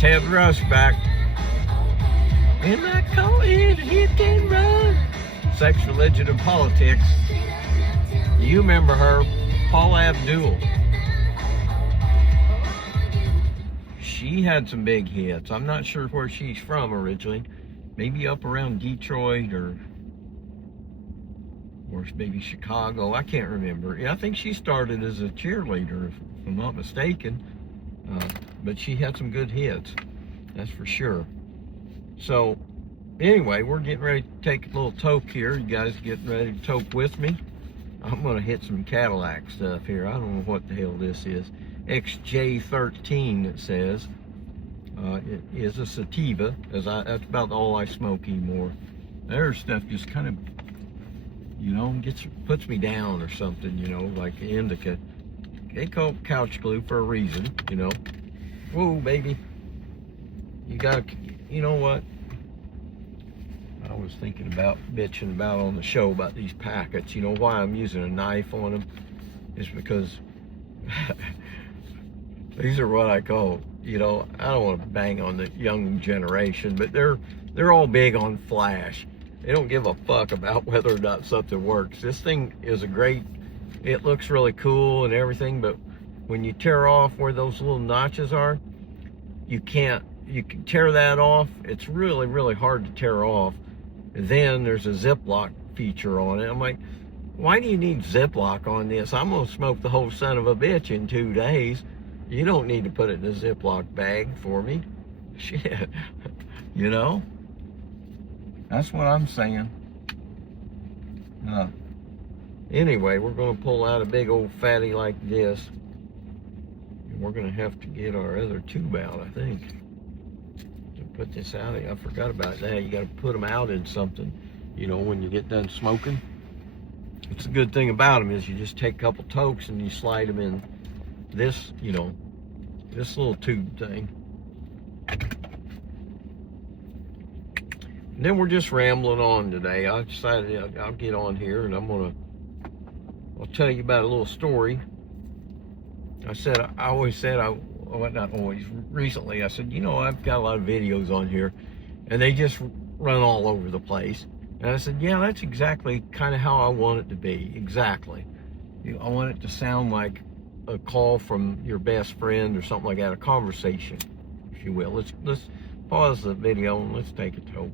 Ted Rush back. And I call it hit and run. Sex, Religion, and Politics. You remember her, Paula Abdul. She had some big hits. I'm not sure where she's from originally. Maybe up around Detroit or maybe Chicago. I can't remember. Yeah, I think she started as a cheerleader, if I'm not mistaken. But she had some good hits, that's for sure. So, anyway, we're getting ready to take a little toke here. You guys getting ready to toke with me? I'm going to hit some Cadillac stuff here. I don't know what the hell this is. XJ13, it says. It is a sativa. That's about all I smoke anymore. Their stuff just kind of, you know, puts me down or something, you know, like indica. They call it couch glue for a reason, you know. Whoa, baby. You gotta, you know what? I was thinking about bitching about on the show about these packets. You know why I'm using a knife on them? Is because these are what I call, you know, I don't want to bang on the young generation, but they're all big on flash. They don't give a fuck about whether or not something works. This thing is it looks really cool and everything, but when you tear off where those little notches are, you can tear that off. It's really, really hard to tear off. And then there's a Ziploc feature on it. I'm like, why do you need Ziploc on this? I'm gonna smoke the whole son of a bitch in 2 days. You don't need to put it in a Ziploc bag for me. Shit, you know? That's what I'm saying. Anyway, we're gonna pull out a big old fatty like this. And we're gonna have to get our other tube out, I think. To put this out, I forgot about that. You gotta put them out in something, you know, when you get done smoking. It's a good thing about them is you just take a couple tokes and you slide them in this, you know, this little tube thing. And then we're just rambling on today. I decided I'll get on here and I'll tell you about a little story. Recently I said, you know, I've got a lot of videos on here and they just run all over the place. And I said, yeah, that's exactly kind of how I want it to be. Exactly. I want it to sound like a call from your best friend or something like that, a conversation, if you will. Let's pause the video and let's take a toke.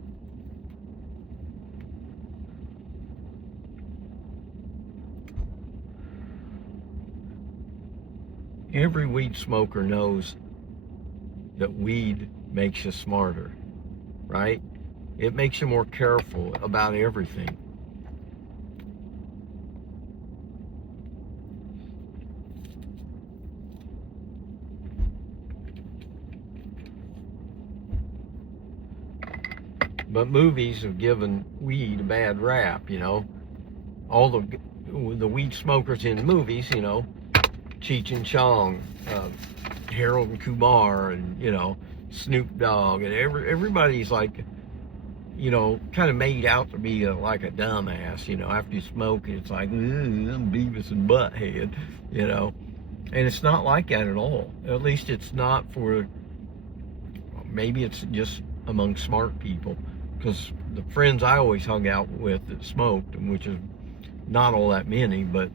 Every weed smoker knows that weed makes you smarter, right? It makes you more careful about everything. But movies have given weed a bad rap, you know. All the weed smokers in movies, you know, Cheech and Chong, Harold and Kumar, and, you know, Snoop Dogg, and everybody's like, you know, kind of made out to be like a dumbass, you know. After you smoke, it's like, I'm Beavis and Butthead, you know. And it's not like that at all. At least it's not for, maybe it's just among smart people. Because the friends I always hung out with that smoked, which is not all that many, but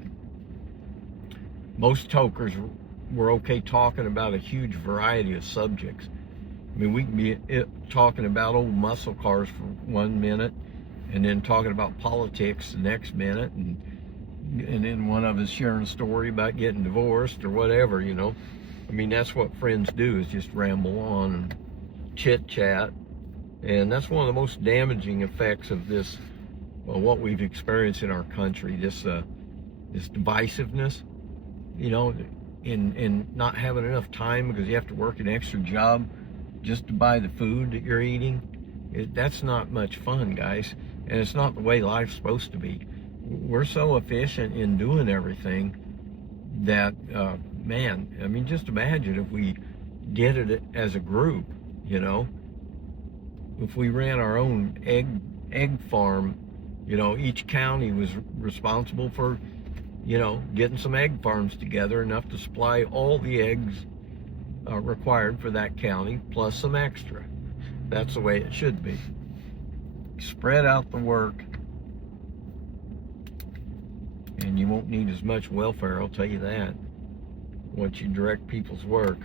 most tokers were okay talking about a huge variety of subjects. I mean, we can be talking about old muscle cars for 1 minute, and then talking about politics the next minute, and then one of us sharing a story about getting divorced or whatever, you know. I mean, that's what friends do, is just ramble on and chit chat. And that's one of the most damaging effects of this, what we've experienced in our country, this divisiveness, you know, in not having enough time because you have to work an extra job just to buy the food that you're eating. That's not much fun, guys. And it's not the way life's supposed to be. We're so efficient in doing everything that, man, I mean, just imagine if we did it as a group, you know. If we ran our own egg farm, you know, each county was responsible for, you know, getting some egg farms together, enough to supply all the eggs required for that county, plus some extra. That's the way it should be. Spread out the work, and you won't need as much welfare, I'll tell you that, once you direct people's work.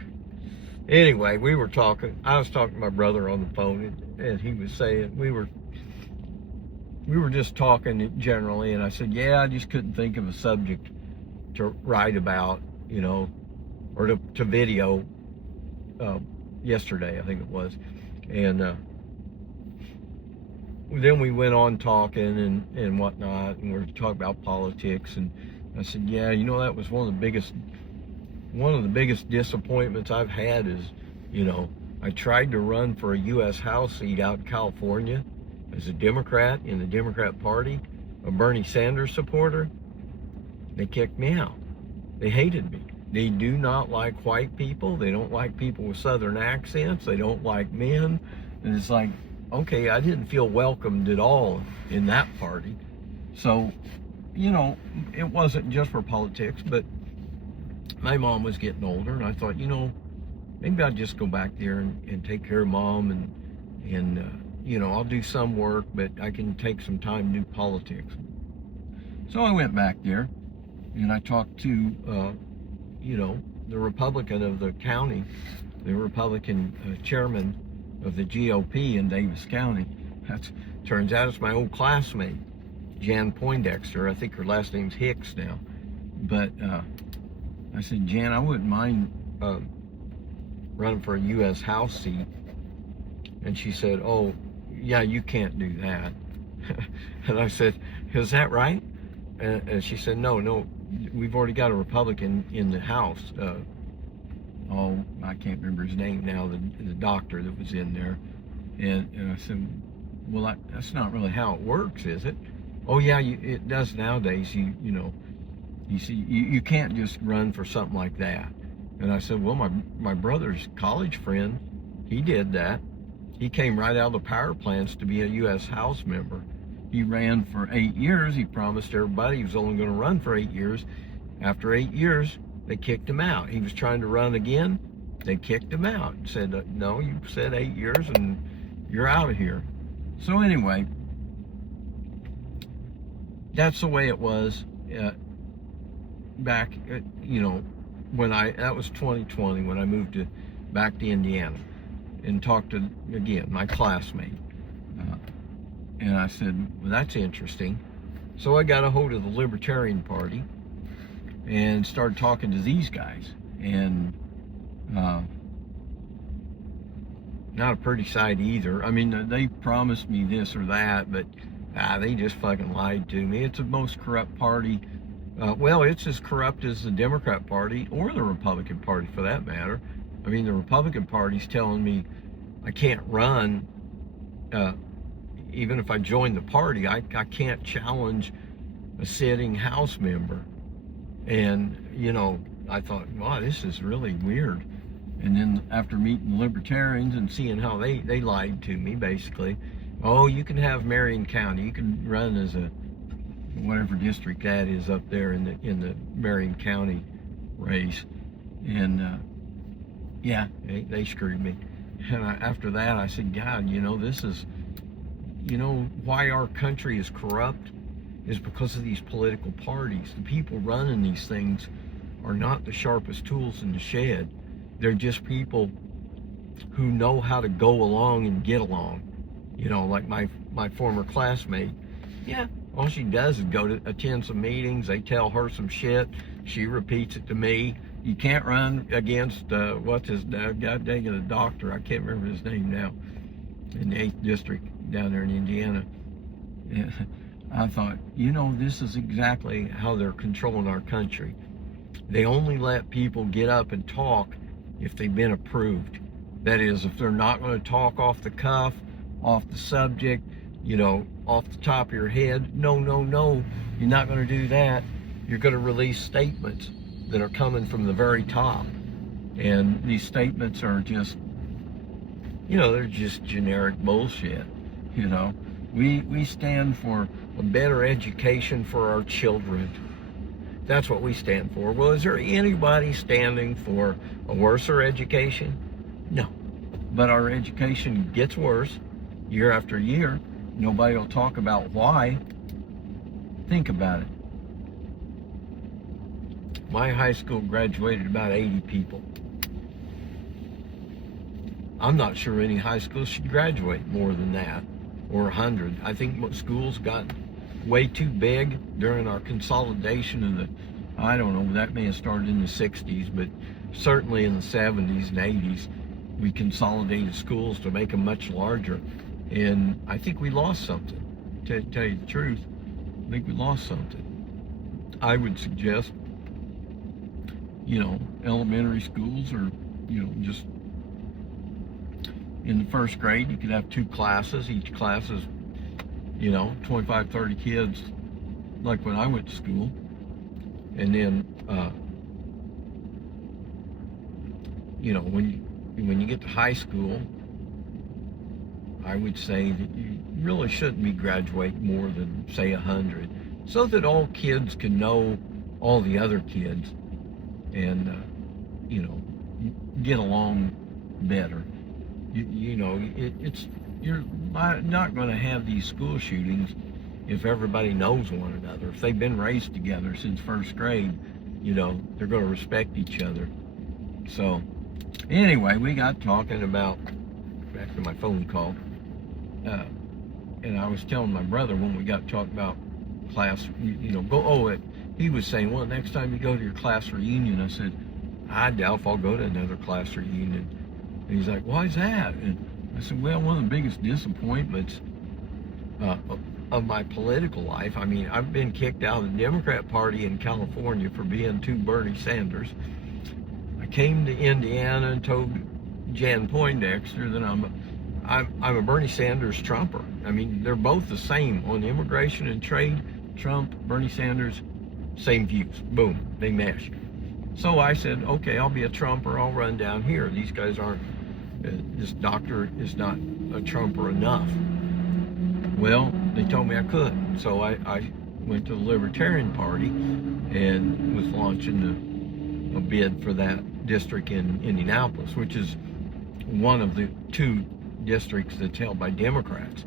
Anyway, I was talking to my brother on the phone, and he was saying, we were just talking generally, and I said, yeah, I just couldn't think of a subject to write about, or to video yesterday, I think it was. And then we went on talking and whatnot, and we were talking about politics, and I said, yeah, that was one of the biggest disappointments I've had is, I tried to run for a U.S. House seat out in California as a Democrat in the Democrat Party, a Bernie Sanders supporter. They kicked me out. They hated me. They do not like white people. They don't like people with Southern accents. They don't like men. And it's like, okay, I didn't feel welcomed at all in that party. So, it wasn't just for politics, but my mom was getting older, and I thought, maybe I'll just go back there and take care of Mom, and I'll do some work, but I can take some time to do politics. So I went back there, and I talked to, the Republican of the county, the Republican chairman of the GOP in Davis County. Turns out it's my old classmate, Jan Poindexter. I think her last name's Hicks now. But I said, Jan, I wouldn't mind running for a U.S. House seat. And she said, oh, yeah, you can't do that. And I said, is that right? And she said, no, we've already got a Republican in the House. I can't remember his name now, the doctor that was in there. And I said, well, that's not really how it works, is it? Oh, yeah, it does nowadays. You see, you can't just run for something like that. And I said, well, my brother's college friend, he did that. He came right out of the power plants to be a U.S. House member. He ran for 8 years. He promised everybody he was only going to run for 8 years. After 8 years, they kicked him out. He was trying to run again. They kicked him out and said, no, you said 8 years and you're out of here. So anyway, that's the way it was back, when that was 2020, when I moved back to Indiana and talked to, again, my classmate. And I said, well, that's interesting. So I got a hold of the Libertarian Party and started talking to these guys. And not a pretty sight either. I mean, they promised me this or that, but they just fucking lied to me. It's the most corrupt party. Well, it's as corrupt as the Democrat Party or the Republican Party, for that matter. I mean, the Republican Party's telling me I can't run. Even if I join the party, I can't challenge a sitting House member. And, I thought, wow, this is really weird. And then after meeting the Libertarians and seeing how they lied to me, basically, oh, you can have Marion County. You can run as a whatever district that is up there in the Marion County race. And yeah, they screwed me. And after that, I said, God, this is, why our country is corrupt is because of these political parties. The people running these things are not the sharpest tools in the shed. They're just people who know how to go along and get along. Like my former classmate. Yeah, all she does is go to attend some meetings. They tell her some shit. She repeats it to me. You can't run against, what's his, god dang it, a doctor. I can't remember his name now. In the 8th district down there in Indiana. And I thought, this is exactly how they're controlling our country. They only let people get up and talk if they've been approved. That is, if they're not going to talk off the cuff, off the subject, off the top of your head. No, you're not going to do that. You're going to release statements that are coming from the very top. And these statements are just, they're just generic bullshit. We stand for a better education for our children. That's what we stand for. Well, is there anybody standing for a worser education? No. But our education gets worse year after year. Nobody will talk about why. Think about it. My high school graduated about 80 people. I'm not sure any high school should graduate more than that, or 100. I think most schools got way too big during our consolidation of the, I don't know, that may have started in the 60s, but certainly in the 70s and 80s, we consolidated schools to make them much larger. And I think we lost something. To tell you the truth, I think we lost something. I would suggest, elementary schools, or, just in the first grade, you could have 2 classes. Each class is, 25, 30 kids, like when I went to school. And then, when you get to high school, I would say that you really shouldn't be graduating more than, say, 100, so that all kids can know all the other kids and, get along better. You're not going to have these school shootings if everybody knows one another. If they've been raised together since first grade, they're going to respect each other. So, anyway, we got talking about, back to my phone call, and I was telling my brother when we got talking about class, he was saying, well, next time you go to your class reunion, I said, I doubt if I'll go to another class reunion. And he's like, why is that? And I said, well, one of the biggest disappointments of my political life, I've been kicked out of the Democrat Party in California for being too Bernie Sanders. I came to Indiana and told Jan Poindexter that I'm a Bernie Sanders Trumper. They're both the same on immigration and trade. Trump, Bernie Sanders, same views. Boom, they mesh. So I said, okay, I'll be a Trumper. I'll run down here. These guys aren't, this doctor is not a Trumper enough. Well, they told me I could. So I went to the Libertarian Party and was launching a bid for that district in Indianapolis, which is one of the 2 districts that's held by Democrats.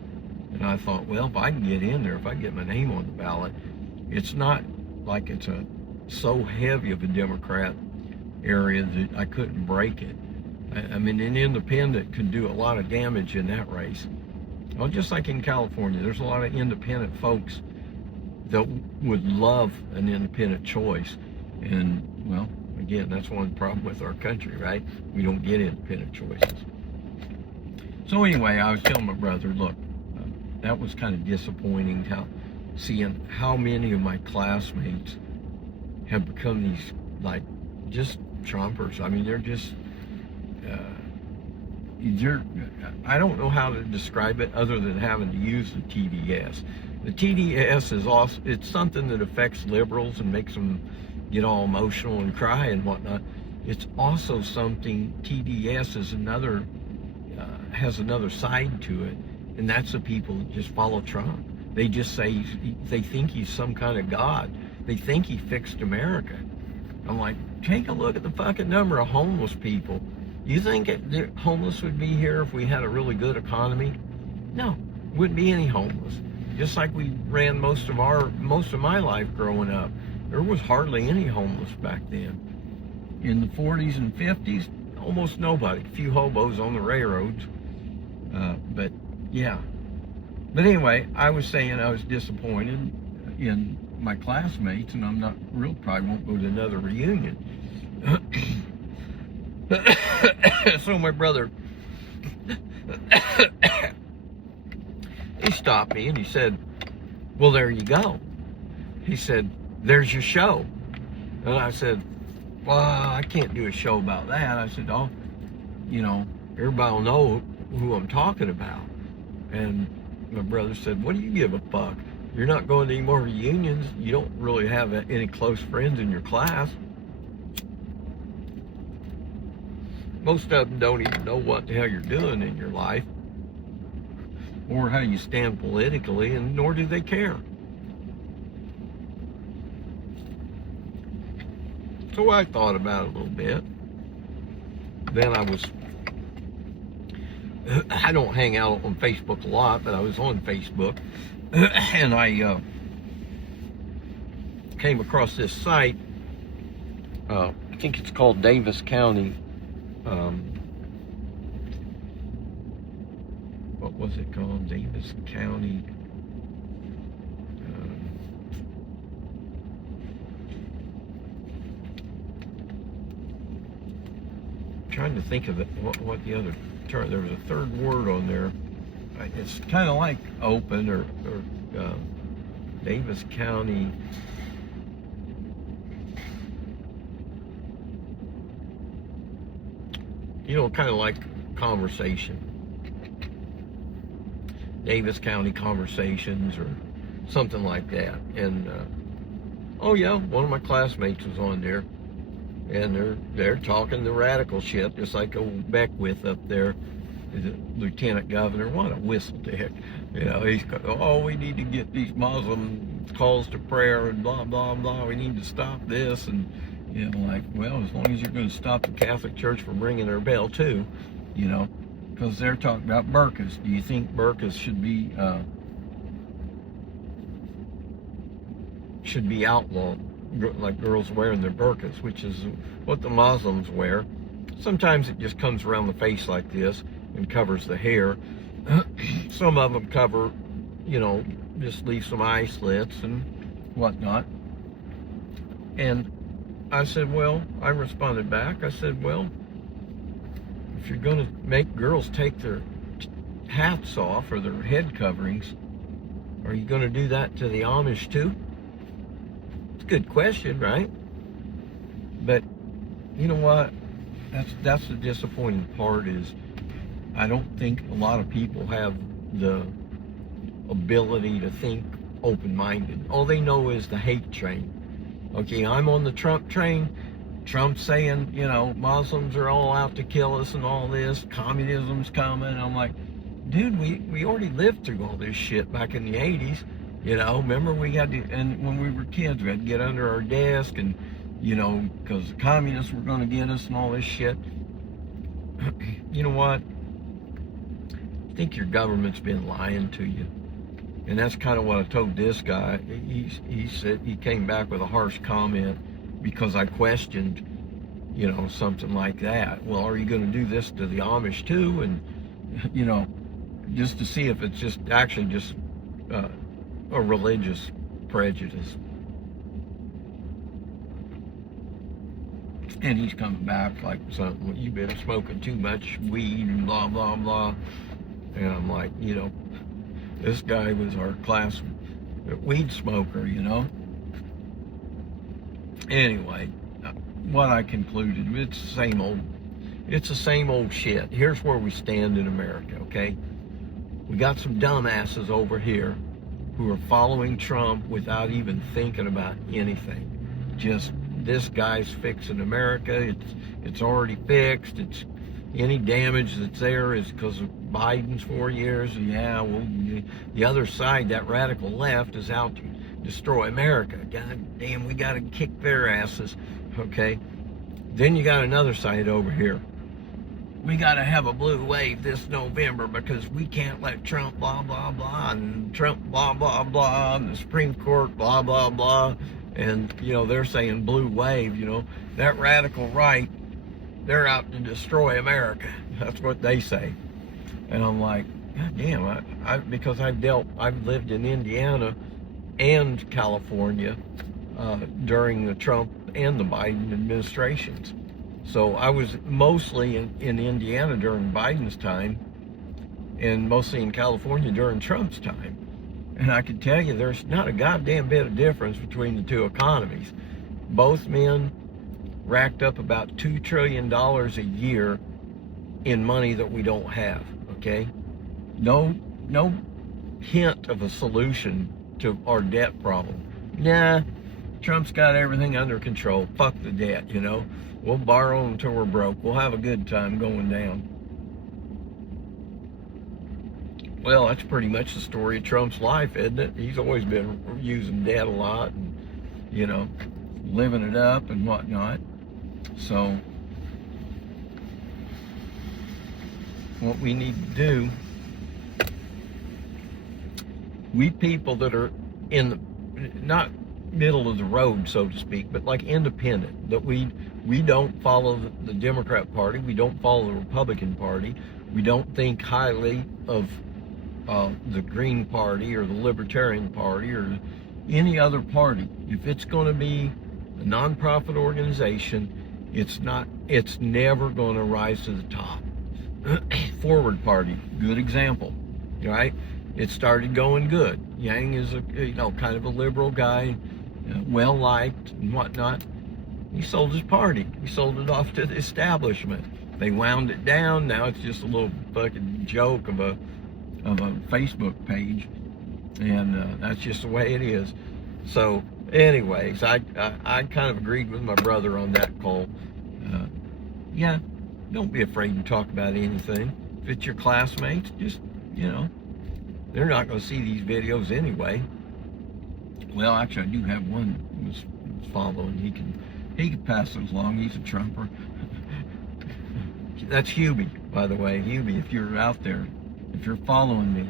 And I thought, well, if I can get in there, if I get my name on the ballot, it's not like it's so heavy of a Democrat area that I couldn't break it. An independent could do a lot of damage in that race. Well, just like in California, there's a lot of independent folks that would love an independent choice. And, well, again, that's one problem with our country, right? We don't get independent choices. So anyway, I was telling my brother, look, that was kind of disappointing, seeing how many of my classmates have become these, just Trumpers. They're just, I don't know how to describe it other than having to use the TDS. The TDS is also, it's something that affects liberals and makes them get all emotional and cry and whatnot. It's also something, TDS is another, has another side to it, and that's the people that just follow Trump. They just say, they think he's some kind of god. They think he fixed America. I'm like, take a look at the fucking number of homeless people. You think the homeless would be here if we had a really good economy? No, wouldn't be any homeless. Just like we ran most of my life growing up. There was hardly any homeless back then. In the 40s and 50s, almost nobody. A few hobos on the railroads. But yeah. But anyway, I was saying I was disappointed in my classmates, and I'm not probably won't go to another reunion. So my brother, he stopped me and he said, well, there you go. He said, there's your show. And I said, well, I can't do a show about that. I said, oh, everybody will know who I'm talking about. And my brother said, what do you give a fuck? You're not going to any more reunions. You don't really have any close friends in your class. Most of them don't even know what the hell you're doing in your life or how you stand politically, and nor do they care. So I thought about it a little bit. Then I don't hang out on Facebook a lot, but I was on Facebook, and I came across this site. I think it's called Davis County. What was it called? Davis County. Trying to think of it. What the other term? There was a third word on there. It's kind of like open or Davis County. You know, kind of like conversation. Davis County Conversations or something like that. And oh yeah, one of my classmates was on there, and they're talking the radical shit, just like old Beckwith up there, the lieutenant governor. What a whistle dick. You know, he's, oh, we need to get these Muslim calls to prayer and blah blah blah. We need to stop this. And you know, like, well, as long as you're going to stop the Catholic Church from ringing their bell too, you know, because they're talking about burqas. Do you think burqas should be outlawed, like girls wearing their burqas, which is what the Muslims wear? Sometimes it just comes around the face like this and covers the hair. Some of them cover, you know, just leave some eye slits and whatnot. And I said, well, I responded back. I said, well, if you're going to make girls take their hats off or their head coverings, are you going to do that to the Amish too? It's a good question, right? But you know what? That's the disappointing part, is I don't think a lot of people have the ability to think open-minded. All they know is the hate train. Okay, I'm on the Trump train. Trump's saying, you know, Muslims are all out to kill us and all this. Communism's coming. I'm like, dude, we already lived through all this shit back in the 80s. You know, remember we had to, and when we were kids, we had to get under our desk and, you know, because the communists were going to get us and all this shit. You know what? I think your government's been lying to you. And that's kind of what I told this guy. He said, he came back with a harsh comment because I questioned, you know, something like that. Well, are you going to do this to the Amish too? And, you know, just to see if it's just actually just a religious prejudice. And he's coming back like something, you've been smoking too much weed and blah, blah, blah. And I'm like, you know, this guy was our class weed smoker, you know. Anyway, what I concluded, it's the same old shit. Here's where we stand in America, okay? We got some dumbasses over here who are following Trump without even thinking about anything. Just, this guy's fixing America. It's already fixed. It's any damage that's there is because of Biden's 4 years. Yeah, well, the other side, that radical left, is out to destroy America. God damn, we got to kick their asses, okay? Then you got another side over here. We got to have a blue wave this November because we can't let Trump blah, blah, blah, and Trump blah, blah, blah, and the Supreme Court blah, blah, blah. And, you know, they're saying blue wave, you know. That radical right, they're out to destroy America. That's what they say. And I'm like, God damn, because I've lived in Indiana and California during the Trump and the Biden administrations. So I was mostly in Indiana during Biden's time and mostly in California during Trump's time. And I can tell you there's not a goddamn bit of difference between the two economies. Both men racked up about $2 trillion a year in money that we don't have, okay? No hint of a solution to our debt problem. Nah, Trump's got everything under control. Fuck the debt, you know? We'll borrow until we're broke. We'll have a good time going down. Well, that's pretty much the story of Trump's life, isn't it? He's always been using debt a lot, and, you know, living it up and whatnot. So what we need to do, we people that are in the, not middle of the road, so to speak, but like independent, that we don't follow the Democrat Party, we don't follow the Republican Party, we don't think highly of the Green Party or the Libertarian Party or any other party. If it's going to be a nonprofit organization, it's never going to rise to the top. Forward Party, good example, right? It started going good. Yang is kind of a liberal guy, well liked and whatnot. He sold his party. He sold it off to the establishment. They wound it down. Now it's just a little fucking joke of a Facebook page, and that's just the way it is. So, anyways, I kind of agreed with my brother on that call. Yeah, don't be afraid to talk about anything. If it's your classmates, just, they're not going to see these videos anyway. Well, actually, I do have one who's following. He can pass those along. He's a Trumper. That's Hubie, by the way. Hubie, if you're out there, if you're following me,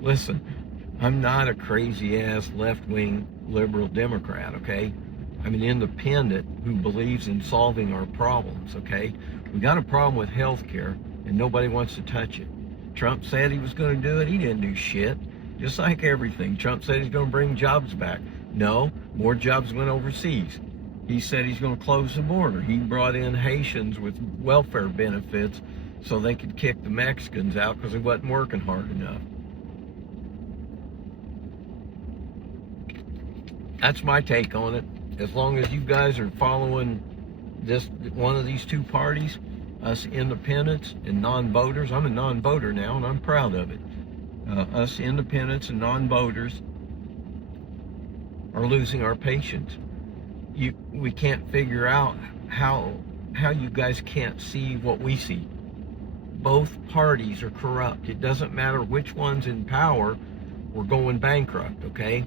listen, I'm not a crazy-ass left-wing liberal Democrat, okay? I'm an independent who believes in solving our problems, okay? We got a problem with health care, and nobody wants to touch it. Trump said he was going to do it. He didn't do shit. Just like everything. Trump said he's going to bring jobs back. No, more jobs went overseas. He said he's going to close the border. He brought in Haitians with welfare benefits so they could kick the Mexicans out because they wasn't working hard enough. That's my take on it. As long as you guys are following one of these two parties, us independents and non-voters, I'm a non-voter now and I'm proud of it. Us independents and non-voters are losing our patience. We can't figure out how you guys can't see what we see. Both parties are corrupt. It doesn't matter which one's in power, we're going bankrupt, okay?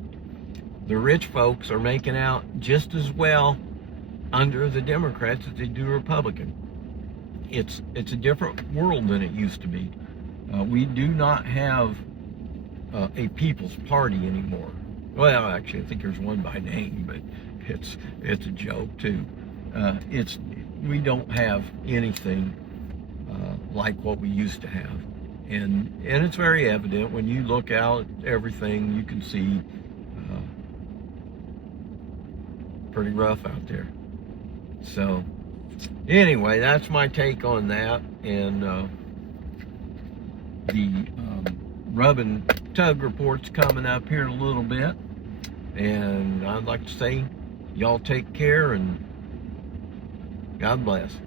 The rich folks are making out just as well under the Democrats as they do Republican. It's a different world than it used to be. We do not have a People's Party anymore. Well, actually, I think there's one by name, but it's a joke too. We don't have anything like what we used to have, and it's very evident when you look out at everything. You can see pretty rough out there. So anyway, that's my take on that, and the rub and tug report's coming up here in a little bit, and I'd like to say y'all take care and God bless.